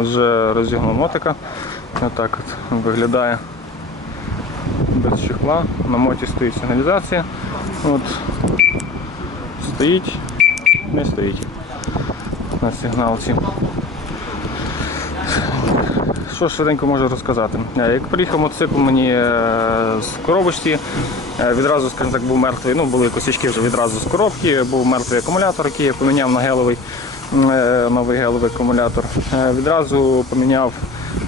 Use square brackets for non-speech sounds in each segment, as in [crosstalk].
вже розігнув мотика. Отак от виглядає без чехла. На моті стоїть сигналізація. От. Стоїть, не стоїть на сигналці. Що швиденько можу розказати? Е, Як приїхав мотоцикл мені е, з коробочці, е, відразу, скажімо так, був мертвий. Ну, були косячки вже відразу з коробки, був мертвий акумулятор, який я поміняв на гелевий, е, новий гелевий акумулятор. Е, Відразу поміняв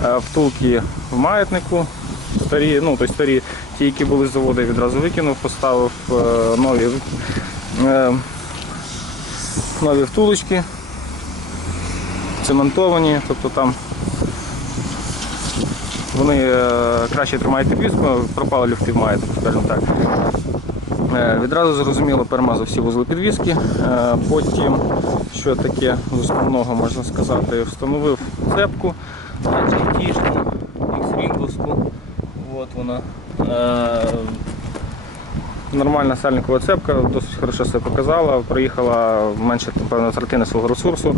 е, втулки в маятнику. Старі, ну, тобто старі, ті, які були з заводу, відразу викинув, поставив е, нові, е, нові втулочки, цементовані, тобто там вони е, краще тримають підвіску, пропали люфти в маятник, скажімо так. Е, Відразу зрозуміло перемазав всі вузли підвіски. Е, Потім, що таке з основного можна сказати, встановив цепку. От вона. Нормальна сальникова цепка, досить хорошо себе показала. Проїхала менше напевно, третини свого ресурсу.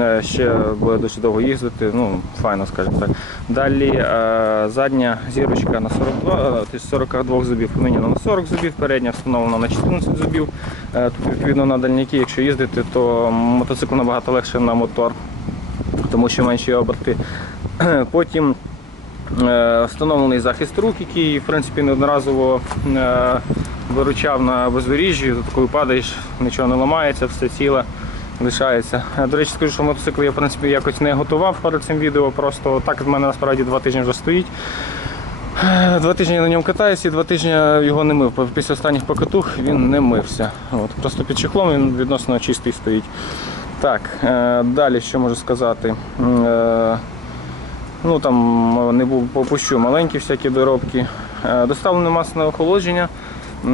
Е, Ще буде дуже довго їздити, ну, файно, скажімо так. Далі е, задня зірочка на 42, е, тобто 42 зубів поміняна на 40 зубів, передня встановлена на 14 зубів. Тут відповідно на дальняки, якщо їздити, то мотоцикл набагато легше на мотор, тому що менші оберти. Потім Встановлений захист рук, який в принципі неодноразово е, виручав на бездоріжжі. Тут коли падаєш, нічого не ламається, все ціле лишається. Е, До речі, скажу, що мотоцикл я в принципі якось не готував перед цим відео. Просто так в мене насправді два тижні вже стоїть. Е, Два тижні я на ньому катаюся і два тижні його не мив. Після останніх покатух він не мився. От. Просто під чехлом він відносно чистий стоїть. Так, е, далі що можу сказати. Е, Ну там не був попущу маленькі всякі доробки. Доставлено Доставлене масне охолодження е,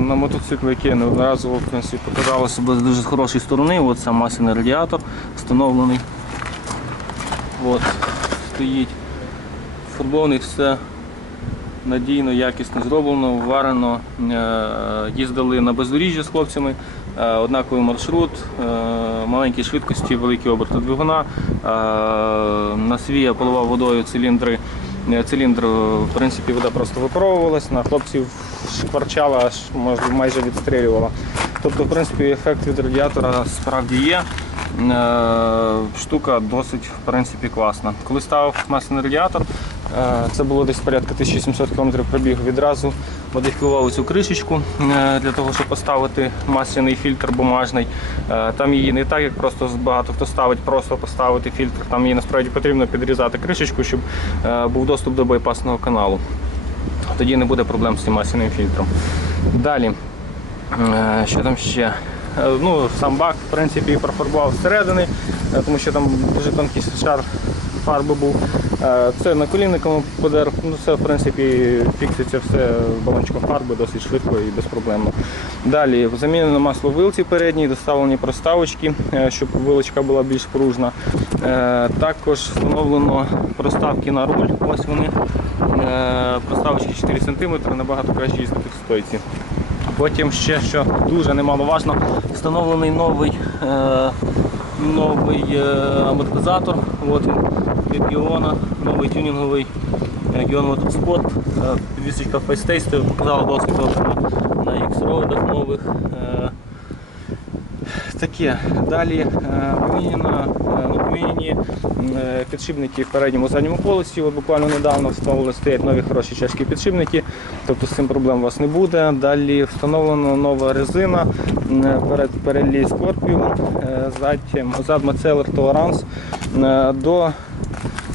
на мотоцикл, яке неодноразово в принципі, показало себе з дуже хорошої сторони. От сам масляний радіатор встановлений. От, стоїть. Фарбований все надійно, якісно зроблено, варено. Е, Їздили на бездоріжжя з хлопцями. Е, Однаковий маршрут, е, маленькі швидкості, великі оберти двигуна. На свій я поливав водою циліндри. Циліндр, в принципі, вода просто випаровувалась, на хлопців шкварчала, аж майже відстрілювала. Тобто, в принципі, ефект від радіатора справді є. Штука досить в принципі класна. Коли ставив масляний радіатор, це було десь порядка 1700 км пробігу. Відразу модифікував цю кришечку е, для того, щоб поставити масляний фільтр бумажний. Е, Там її не так, як просто багато хто ставить, просто поставити фільтр. Там її насправді потрібно підрізати кришечку, щоб е, був доступ до боєпасного каналу. Тоді не буде проблем з цим масляним фільтром. Далі, е, що там ще? Е, Ну, сам бак, в принципі, профарбував зсередини, е, тому що там дуже тонкий шар фарби був. Е, Це наколінником подер, ну це в принципі фікситься все балончиком фарби досить швидко і безпроблемно. Далі замінено масло вилці передній, доставлені проставочки, е, щоб вилочка була більш пружна. Е, Також встановлено проставки на руль. Ось вони. Е, Проставочки 4 см, набагато краще їздити в стойці. Потім ще, що дуже немаловажно, встановлений новий, е, новий е, амортизатор. От він від Іона, новий тюнінговий Ion Motorsport. Е, Підвісочка Facetaste показала досить добре на, X-Road нових. Е, Таке. Далі е, поміняно, ну, підшипники в передньому задньому полосі. От буквально недавно встановлені стоять нові хороші чешські підшипники, тобто з цим проблем у вас не буде. Далі встановлена нова резина перед перелі Scorpio, е, заднім- зад Maceller Tolerance до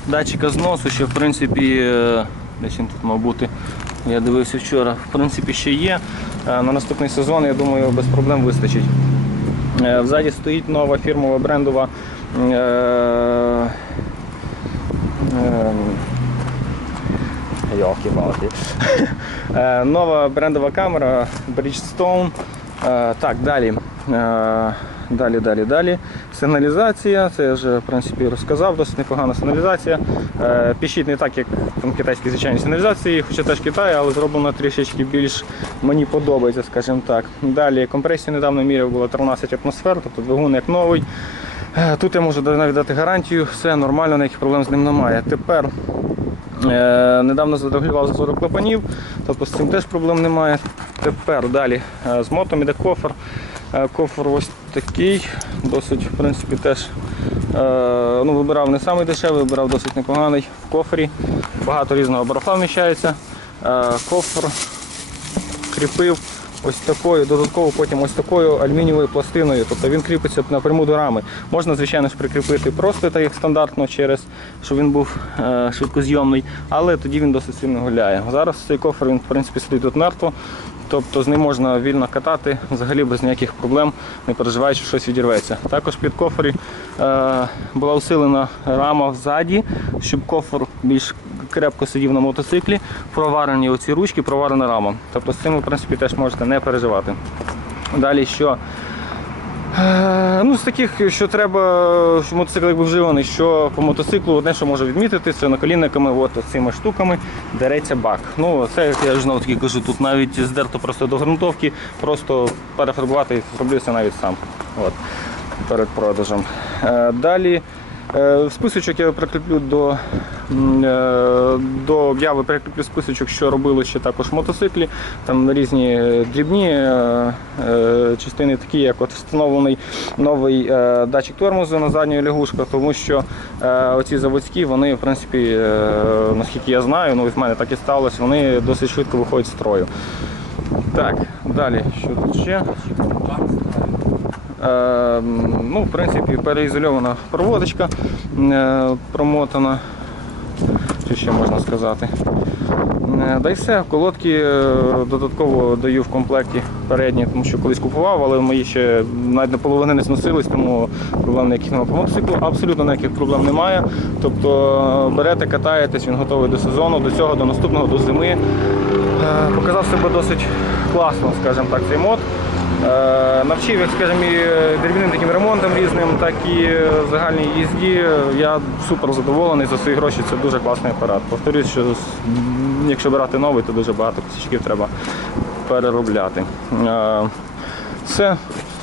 датчика зносу, що в принципі е, десь він тут мав бути. Я дивився вчора, в принципі, ще є. Е, На наступний сезон, я думаю, без проблем вистачить. Е, Взаді стоїть нова фірмова брендова Йолки-палки. [laughs] Нова брендова камера Bridgestone. Так, далі. Далі, далі, далі. Сигналізація, це я вже в принципі розказав, досить непогана сигналізація. Е, Пішіть не так, як там китайські звичайні сигналізації, хоча теж Китай, але зроблено трішечки більш мені подобається, скажімо так. Далі компресію недавно міряв було 13 атмосфер, тобто двигун як новий. Е, Тут я можу навіть дати гарантію, все нормально, ніяких проблем з ним немає. Тепер е, недавно зарегулював зазори клапанів, тобто з цим теж проблем немає. Тепер далі е, з мотом іде кофр. Е, Кофр ось такий, досить, в принципі, теж е, ну, вибирав не самий дешевий, вибирав досить непоганий в кофрі. Багато різного барахла вміщається. Кофр кріпив ось такою, додатково потім ось такою алюмінієвою пластиною. Тобто він кріпиться напряму до рами. Можна, звичайно ж, прикріпити просто так як стандартно, через щоб він був е, швидкозйомний, але тоді він досить сильно гуляє. Зараз цей кофр він в принципі сидить тут мертво. Тобто з ним можна вільно катати, взагалі без ніяких проблем, не переживаючи, що щось відірветься. Також під кофрі е, була усилена рама ззаді, щоб кофр більш крепко сидів на мотоциклі, проварені оці ручки, проварена рама. Тобто з цим в принципі теж можете не переживати. Далі що? Е, Ну, з таких, що треба, що мотоцикл якби вживаний, що по мотоциклу одне, що можу відмітити, це наколінниками, от цими штуками дереться бак. Ну, це, як я знову таки кажу, тут навіть здерто просто до грунтовки, просто перефарбувати зроблю це навіть сам. От, перед продажем. Е, Далі е, списочок я прикріплю до, до обяви, прикріплю списочок, що робили ще також мотоциклі. Там різні дрібні е, е, частини, такі як от встановлений новий е, датчик тормозу на задню лягушку, тому що е, оці заводські, вони, в принципі, е, наскільки я знаю, ну і в мене так і сталося, вони досить швидко виходять з строю. Так, далі, що тут ще? Е, ну, в принципі, переізольована проводочка е, промотана. Що ще можна сказати? Е, Да й все, колодки е, додатково даю в комплекті передні, тому що колись купував, але мої ще навіть наполовину не зносились, тому проблем ніяких немає по мотоциклу. Абсолютно ніяких проблем немає. Тобто е, берете, катаєтесь, він готовий до сезону, до цього, до наступного, до зими. Показав себе досить класно, скажімо так, цей мод. Е, Навчив, як скажімо, і дрібним таким ремонтом різним, так і е, загальній їзді. Я супер задоволений за свої гроші. Це дуже класний апарат. Повторюсь, що якщо брати новий, то дуже багато косячків треба переробляти. Е, Все,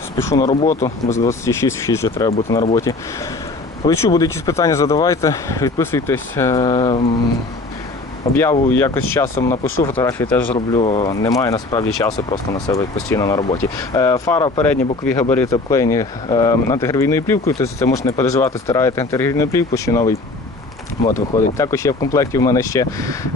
спішу на роботу, без 26 в 6 вже треба бути на роботі. Лечу, будуть якісь питання, задавайте, відписуйтесь. Об'яву якось часом напишу, фотографії теж зроблю. Немає насправді часу просто на себе постійно на роботі. Е, Фара передні бокові габарити обклеєні е, антигравійною плівкою, тобто це можна не переживати, стираєте антигравійну плівку, що новий От виходить. Також є в комплекті в мене ще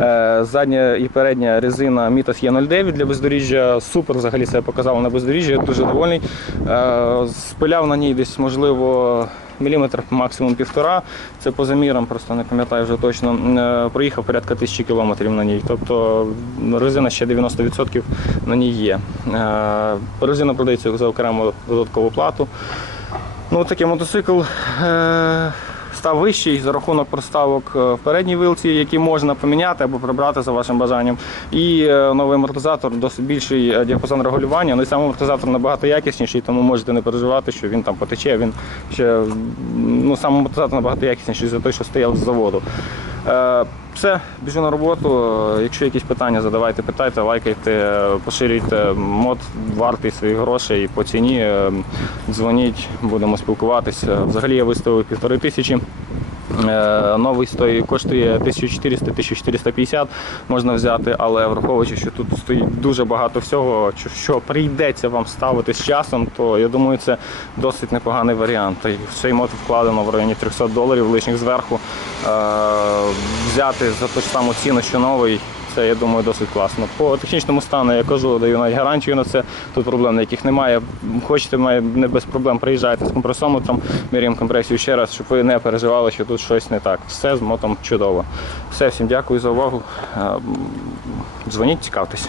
е, задня і передня резина Mitas E09 для бездоріжжя. Супер взагалі себе показала на бездоріжжі, я дуже довольний. Е, спиляв на ній десь, можливо, міліметр, максимум півтора. Це по замірам, просто не пам'ятаю вже точно. Е, проїхав порядка тисячі кілометрів на ній. Тобто резина ще 90% на ній є. Е, резина продається за окрему додаткову плату. Ну, такий мотоцикл е, став вищий за рахунок проставок е, в передній вилці, які можна поміняти або прибрати за вашим бажанням. І е, новий амортизатор досить більший е, діапазон регулювання. Ну і сам амортизатор набагато якісніший, тому можете не переживати, що він там потече. Він ще ну, сам амортизатор набагато якісніший за той, що стояв з заводу. Е, Все, біжу на роботу. Якщо якісь питання, задавайте, питайте, лайкайте, е, поширюйте. Мод вартий своїх грошей по ціні. Е, Дзвоніть, будемо спілкуватися. Взагалі я виставив півтори тисячі. Е, Новий стоїть, коштує 1400-1450 можна взяти, але враховуючи, що тут стоїть дуже багато всього, що, прийдеться вам ставити з часом, то я думаю, це досить непоганий варіант. В цей мод вкладено в районі 300 доларів лишніх зверху. Е, Взяти за ту ж саму ціну, що новий. Це я думаю досить класно. По технічному стану я кажу, даю навіть гарантію на це. Тут проблем ніяких немає. Хочете, не без проблем приїжджайте з компресометром, міряємо компресію ще раз, щоб ви не переживали, що тут щось не так. Все з мотом чудово. Все, всім дякую за увагу. Е, Дзвоніть, цікавтесь.